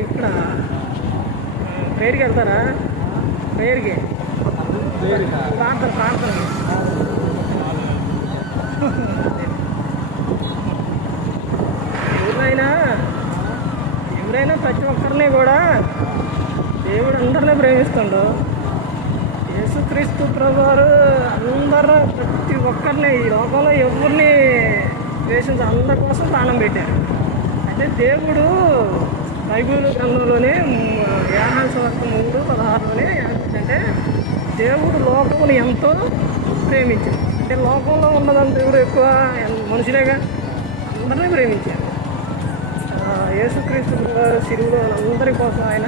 ఇక్కడ ప్రేయర్కి వెళ్తారా? ప్రేయర్కి ప్రార్థన ఎవరైనా ప్రతి ఒక్కరిని కూడా దేవుడు అందరినీ ప్రేమిస్తుండు. యేసుక్రీస్తు ప్రభువారు అందరూ ప్రతి ఒక్కరిని ఈ లోకంలో ఎవరిని ద్వేషించి అందరి కోసం ప్రాణం పెట్టారు. అంటే దేవుడు బైబిల్ గ్రంథంలోనే యోహాను సువార్త 3:16లోనే ఏమంటే దేవుడు లోకమును ఎంతో ప్రేమించాడు. అంటే లోకంలో ఉన్నదంతా దేవుడు ఎక్కువ మనుషులేగా అందరినీ ప్రేమించారు. యేసుక్రీస్తు శిలువలో అందరి కోసం ఆయన